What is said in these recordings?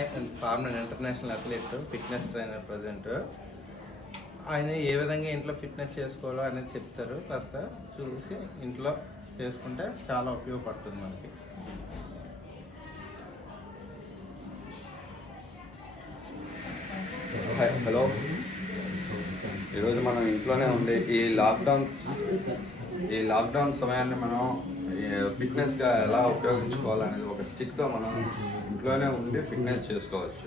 Sai former international athlete fitness trainer present. ఆయన ఏ విధంగా ఇంట్లో ఫిట్నెస్ చేసుకోవాలో అనేది చెప్తారు. కాస్త చూసి ఇంట్లో చేసుకుంటే చాలా ఉపయోగపడుతుంది మనకి. హలో, ఈరోజు మనం ఇంట్లోనే ఉండే ఈ లాక్డౌన్ సమయాన్ని మనం ఫిట్నెస్గా ఎలా ఉపయోగించుకోవాలనేది ఒక స్టిక్తో మనం ఇంట్లోనే ఉండి ఫిట్నెస్ చేసుకోవచ్చు.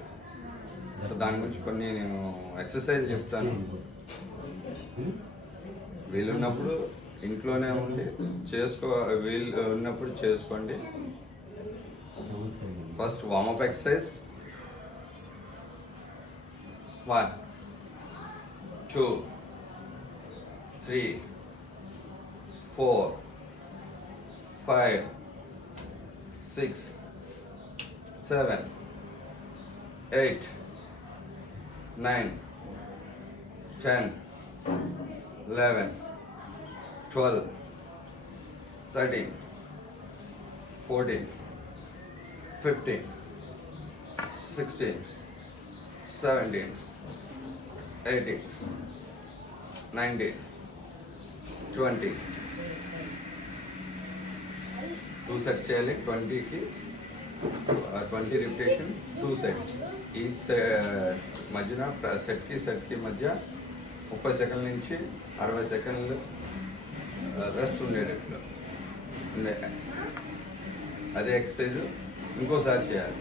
దాని గురించి కొన్ని నేను ఎక్సర్సైజ్ చెప్తాను. వీలున్నప్పుడు ఇంట్లోనే ఉండి వీలు ఉన్నప్పుడు చేసుకోండి. First warm up exercise. 1 2 3 4 5 6 7 8 9 10 11 12 13 14 15 16 17 18 19 20. 2 సెట్స్ చేయాలి. 20కి 20 రిపిటేషన్, 2 సెట్స్. ఈచ్ మధ్యన సెట్కి మధ్య 30 సెకండ్ల నుంచి 60 సెకండ్లు రెస్ట్ ఉండేటట్లు అదే ఎక్సర్సైజ్ ఇంకోసారి చేయాలి.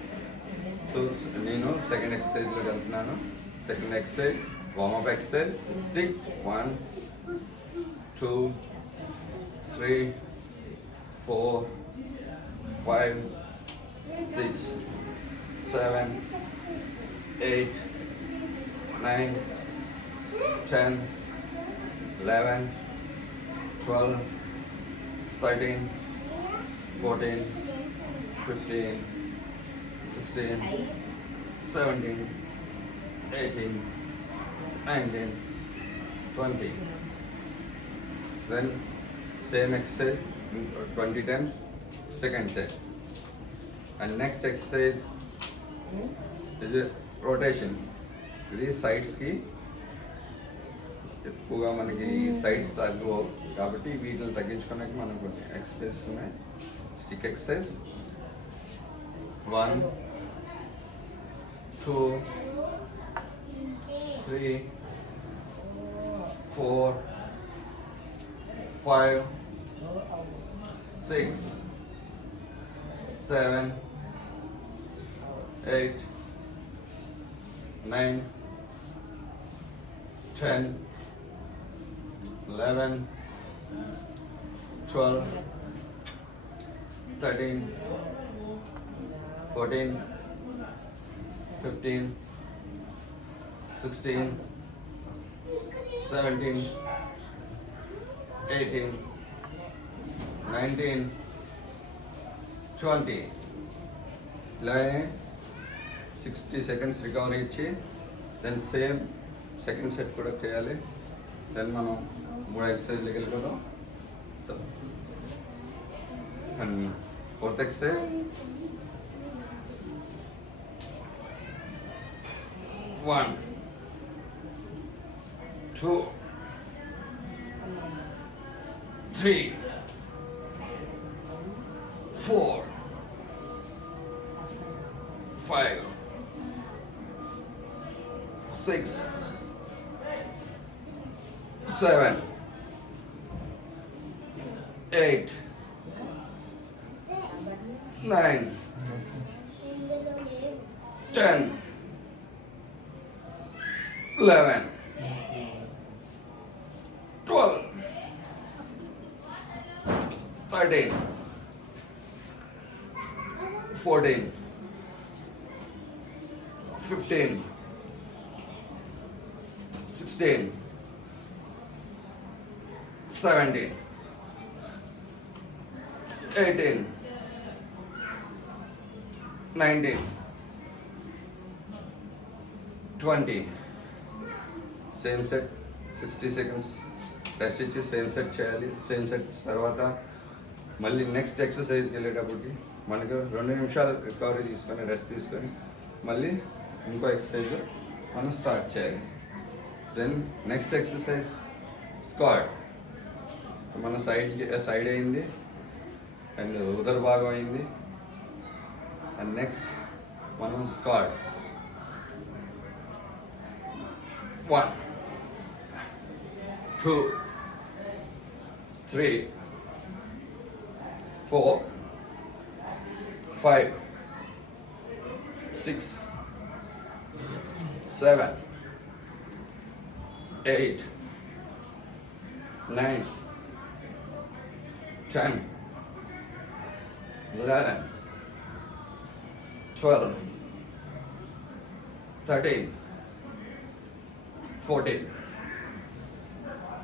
సో నేను సెకండ్ ఎక్సర్సైజ్లోకి వెళ్తున్నాను. Second exercise warmup exercise. Stick 1 2 3 4 5 6 7 8 9 10 11 12 13 14 15 16 17 18 19 20. Then same exercise 20 times, second set. And next exercise is a rotation. ఇది సైడ్స్కి ఎక్కువగా మనకి సైడ్స్ తగ్గు కాబట్టి వీటిని తగ్గించుకోవడానికి మనం కొన్ని ఎక్సర్సైజెస్ ఉన్నాయి. Stick exercise 1 2 3 4 5 6 7 8 9 10 11 12 13 14 15 16 17 18 19 20. ఇలానే 60 సెకండ్స్ రికవరీ ఇచ్చి దెన్ సేమ్ సెకండ్ సెట్ కూడా చేయాలి. దెన్ మనం 3 ఎక్సర్సైజ్లోకి వెళ్ళిపోదాం. And fourth exercise 1 2 3 4 5 6 7 8 9 10 11 12 13 14 15 16 17 18 19 20. Same set 60 seconds rest ఇచ్చి సేమ్ సెట్ చేయాలి. సేమ్ సెట్ తర్వాత మళ్ళీ నెక్స్ట్ ఎక్సర్సైజ్కి వెళ్ళేటప్పటికి మనకు 2 నిమిషాలు రికవరీ తీసుకొని రెస్ట్ తీసుకొని మళ్ళీ ఇంకో ఎక్సర్సైజ్ మనం స్టార్ట్ చేయాలి. Then next exercise squat. మన సైడ్ అయింది అండ్ ఉదర భాగం అయింది. అండ్ నెక్స్ట్ మనం స్క్వాట్. 1 2 3 4 5 6 7 8 9 10 11 12 13 14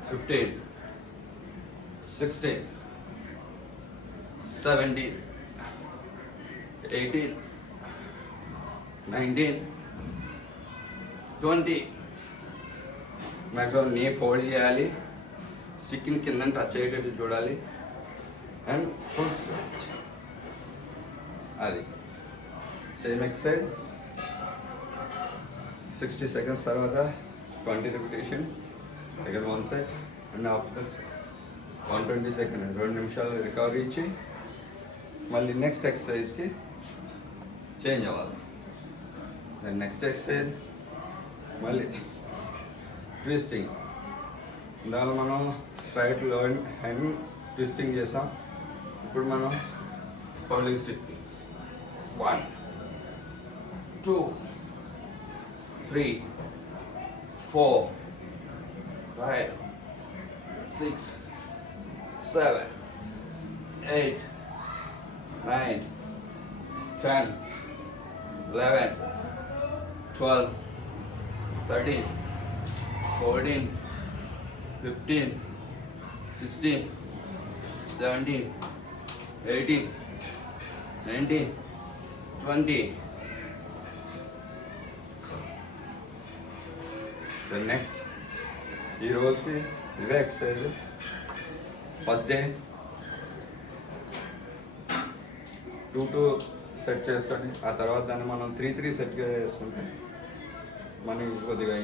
15 16 17 18 19 20. మ్యాక్సిమం నీ ఫోల్డ్ చేయాలి, స్టిక్ని కింద టచ్ అయ్యేటట్టు చూడాలి అండ్ ఫుల్ స్ట్రెచ్. అది సేమ్ ఎక్సర్సైజ్ 60 seconds తర్వాత 20 repetition, again one set and after 120 seconds 2 నిమిషాలు రికవరీ ఇచ్చి మళ్ళీ నెక్స్ట్ ఎక్సర్సైజ్కి చేంజ్ అవ్వాలి. దెన్ నెక్స్ట్ ఎక్సర్సైజ్ మళ్ళీ ట్విస్టింగ్. దానిలో మనం స్ట్రైట్ లో హ్యాండ్ ట్విస్టింగ్ చేసాం. ఇప్పుడు మనం హోల్డింగ్ స్టిక్ 1 2 3 4 5 6 7 8 9 10 11 12 13 14 15 16 17 18 19 20. The next ఈ రోజుకి ఇవే ఎక్సర్సైజ్. ఫస్ట్ డే 2 సెట్ చేసుకొని ఆ తర్వాత దాన్ని మనం 3 సెట్గా చేసుకుంటే మనకి కొద్దిగా